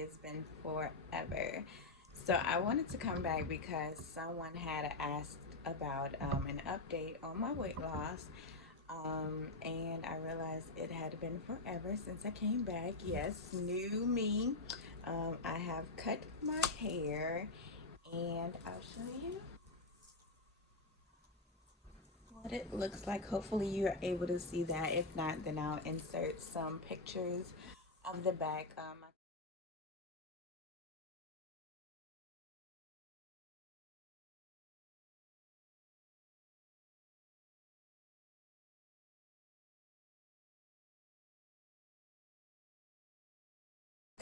It's been forever. So I wanted to come back because someone had asked about an update on my weight loss. And I realized it had been forever since I came back. Yes, new me. I have cut my hair, and I'll show you what it looks like. Hopefully, you're able to see that. If not, then I'll insert some pictures of the back.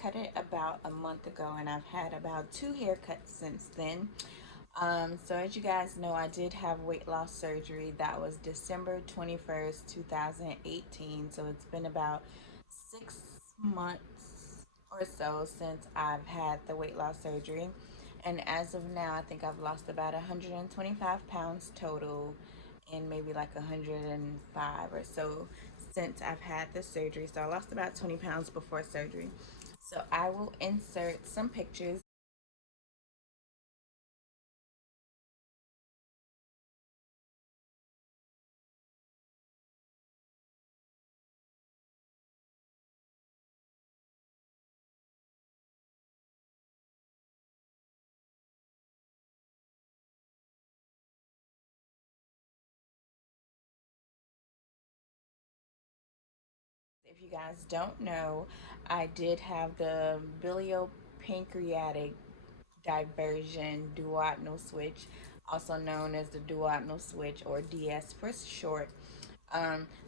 Cut it about a month ago, and I've had about two haircuts since then. So as you guys know, I did have weight loss surgery. That was December 21st, 2018. So it's been about 6 months or so since I've had the weight loss surgery. And as of now, I think I've lost about 125 pounds total, and maybe like 105 or so since I've had the surgery. So I lost about 20 pounds before surgery. So I will insert some pictures. If you guys don't know, I did have the biliopancreatic diversion duodenal switch, also known as the duodenal switch or DS for short.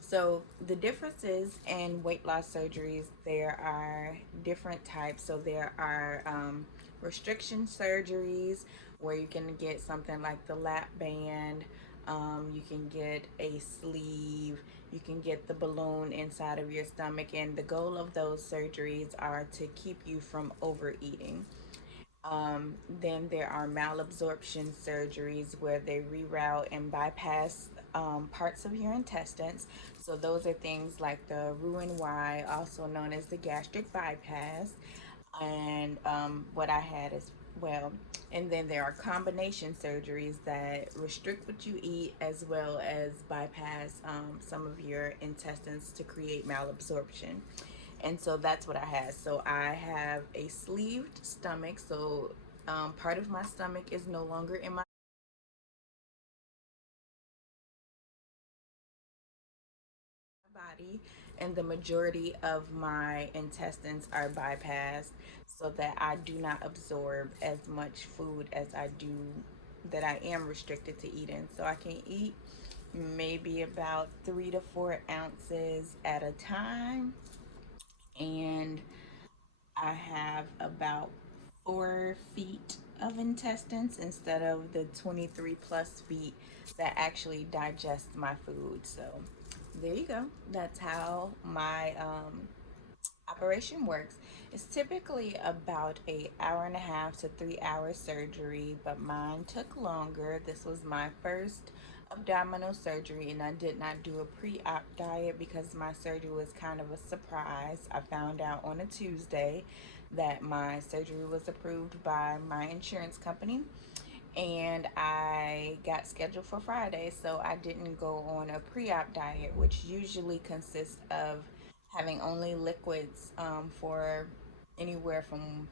So the differences in weight loss surgeries, there are different types. So there are restriction surgeries where you can get something like the lap band, you can get a sleeve, you can get the balloon inside of your stomach, and the goal of those surgeries are to keep you from overeating. Then there are malabsorption surgeries where they reroute and bypass parts of your intestines. So those are things like the Roux-en-Y, also known as the gastric bypass, and what I had as well. And then there are combination surgeries that restrict what you eat as well as bypass some of your intestines to create malabsorption. And so that's what I had. So I have a sleeved stomach. So part of my stomach is no longer in my body, and the majority of my intestines are bypassed so that I do not absorb as much food as I do that I am restricted to eating. So I can eat maybe about 3 to 4 ounces at a time, and I have about 4 feet of intestines instead of the 23 plus feet that actually digest my food. So there you go. That's how my operation works. It's typically about a hour and a half to 3 hour surgery, but mine took longer. This was my first abdominal surgery, and I did not do a pre-op diet because my surgery was kind of a surprise. I found out on a Tuesday that my surgery was approved by my insurance company, and I got scheduled for Friday, so I didn't go on a pre-op diet, which usually consists of having only liquids for anywhere from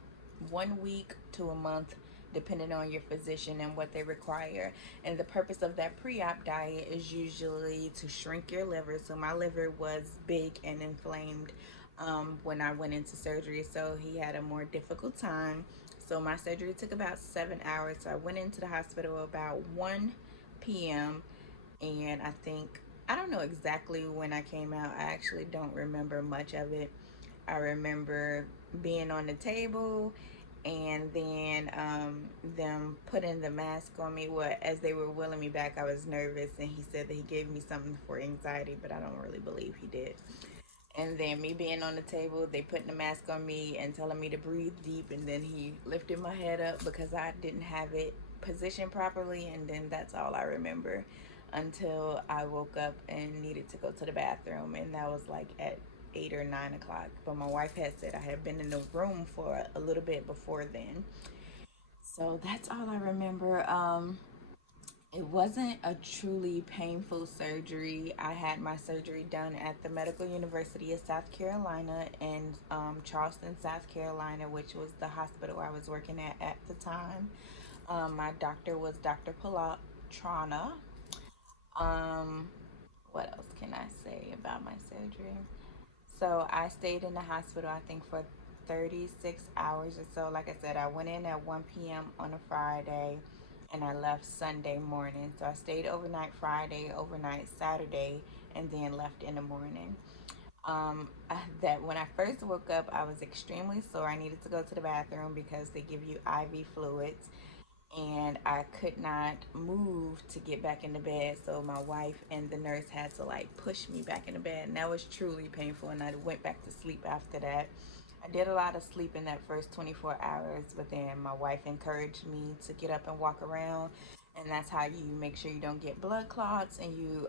1 week to a month, depending on your physician and what they require. And the purpose of that pre-op diet is usually to shrink your liver. So my liver was big and inflamed when I went into surgery, so he had a more difficult time. So my surgery took about 7 hours. So I went into the hospital about 1 p.m. And I don't know exactly when I came out. I actually don't remember much of it. I remember being on the table, and then them putting the mask on me. Well, as they were wheeling me back, I was nervous, and he said that he gave me something for anxiety, but I don't really believe he did. And then me being on the table, they putting the mask on me and telling me to breathe deep, and then he lifted my head up because I didn't have it positioned properly, and then that's all I remember until I woke up and needed to go to the bathroom, and that was like at 8 or 9 o'clock. But my wife had said I had been in the room for a little bit before then. So that's all I remember. It wasn't a truly painful surgery. I had my surgery done at the Medical University of South Carolina in Charleston, South Carolina, which was the hospital I was working at the time. My doctor was Dr. Palatrana. Um, what else can I say about my surgery? So I stayed in the hospital, I think, for 36 hours or so. Like I said, I went in at 1 p.m. on a Friday and I left Sunday morning. So I stayed overnight Friday, overnight Saturday, and then left in the morning. That when I first woke up, I was extremely sore. I needed to go to the bathroom because they give you IV fluids, and I could not move to get back in the bed. So my wife and the nurse had to like push me back in the bed, and that was truly painful. And I went back to sleep after that. I did a lot of sleep in that first 24 hours, but then my wife encouraged me to get up and walk around. And that's how you make sure you don't get blood clots. And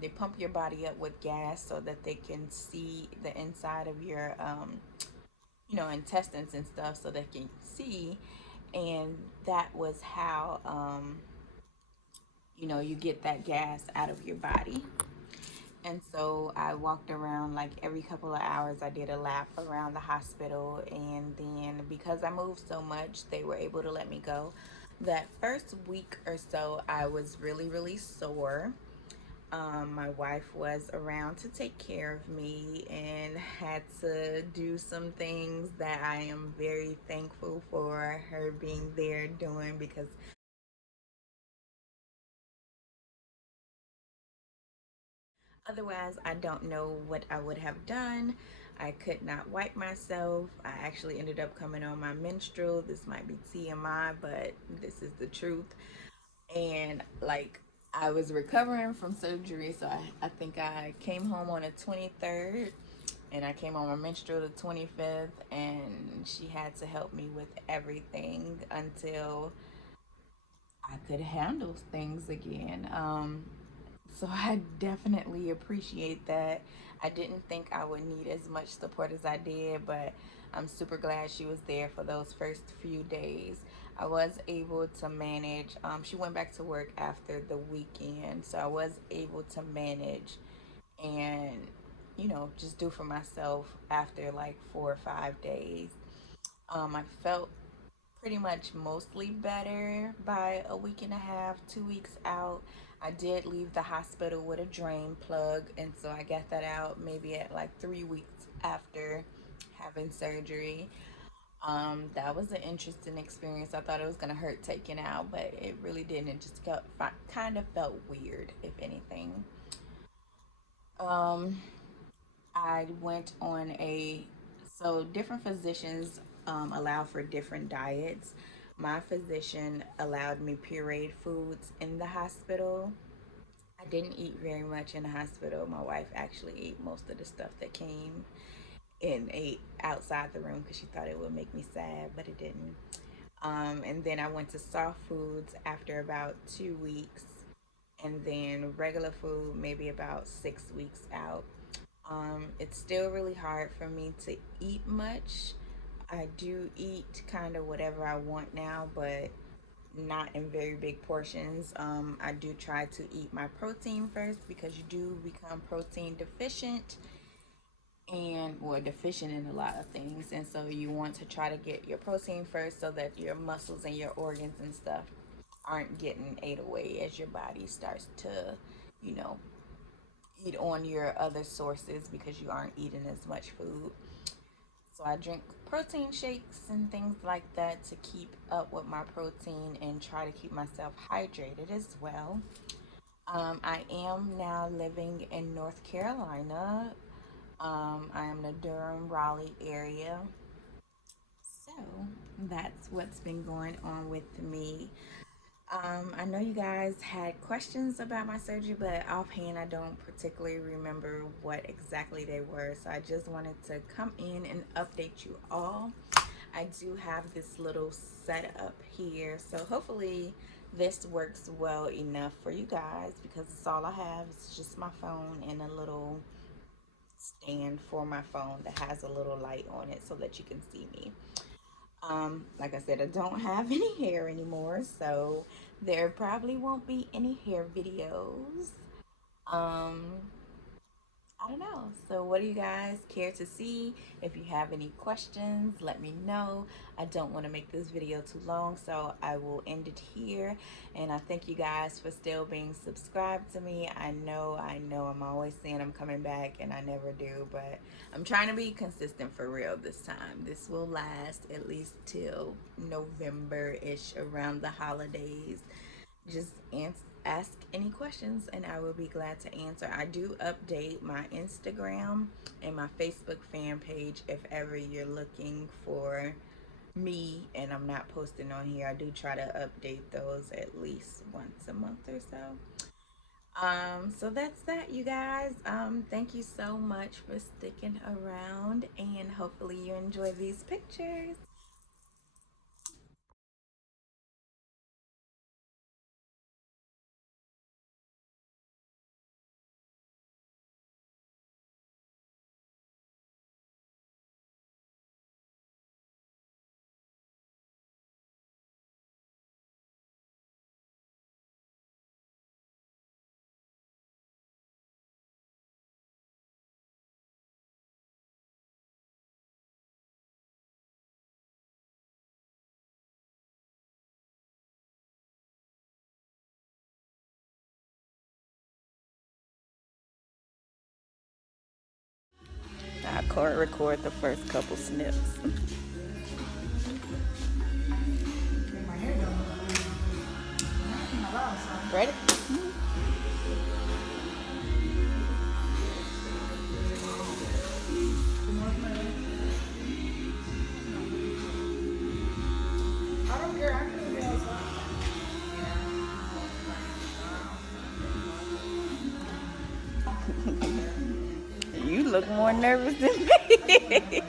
they pump your body up with gas so that they can see the inside of your intestines and stuff, so they can see. And that was how you get that gas out of your body. And so I walked around like every couple of hours. I did a lap around the hospital, and then because I moved so much, they were able to let me go. That first week or so, I was really, really sore. My wife was around to take care of me and had to do some things that I am very thankful for her being there doing, because otherwise, I don't know what I would have done. I could not wipe myself. I actually ended up coming on my menstrual. This might be TMI, but this is the truth. And like, I was recovering from surgery, so I think I came home on the 23rd, and I came on my menstrual the 25th, and she had to help me with everything until I could handle things again. So I definitely appreciate that. I didn't think I would need as much support as I did, but I'm super glad she was there for those first few days. I was able to manage. She went back to work after the weekend, so I was able to manage and, just do for myself after like 4 or 5 days. I felt pretty much mostly better by a week and a half, 2 weeks out. I did leave the hospital with a drain plug, and so I got that out maybe at like 3 weeks after having surgery. That was an interesting experience. I thought it was gonna hurt taking out, but it really didn't. It just kind of felt weird, if anything. Um, I went on so different physicians allow for different diets. My physician allowed me pureed foods in the hospital. I didn't eat very much in the hospital. My wife actually ate most of the stuff that came and ate outside the room because she thought it would make me sad, but it didn't. And then I went to soft foods after about 2 weeks, and then regular food maybe about 6 weeks out. It's still really hard for me to eat much. I do eat kind of whatever I want now, but not in very big portions. I do try to eat my protein first because you do become protein deficient, and or deficient in a lot of things, and so you want to try to get your protein first so that your muscles and your organs and stuff aren't getting ate away as your body starts to, you know, eat on your other sources because you aren't eating as much food. So I drink protein shakes and things like that to keep up with my protein and try to keep myself hydrated as well. I am now living in North Carolina. I am in the Durham, Raleigh area. So that's what's been going on with me. I know you guys had questions about my surgery, but offhand, I don't particularly remember what exactly they were. So I just wanted to come in and update you all. I do have this little setup here, so hopefully this works well enough for you guys because it's all I have. It's just my phone and a little stand one for my phone that has a little light on it so that you can see me. Like I said, I don't have any hair anymore, so there probably won't be any hair videos. Um, I don't know. So, what do you guys care to see? If you have any questions, let me know. I don't want to make this video too long, so I will end it here. And I thank you guys for still being subscribed to me. I know, I'm always saying I'm coming back, and I never do, but I'm trying to be consistent for real this time. This will last at least till November ish, around the holidays. Just ask any questions and I will be glad to answer. I do update my Instagram and my Facebook fan page if ever you're looking for me and I'm not posting on here. I do try to update those at least once a month or so. So that's that, you guys. Thank you so much for sticking around and hopefully you enjoy these pictures. I'll record the first couple snips. Ready? I don't care. I can be outside. You look more nervous than me.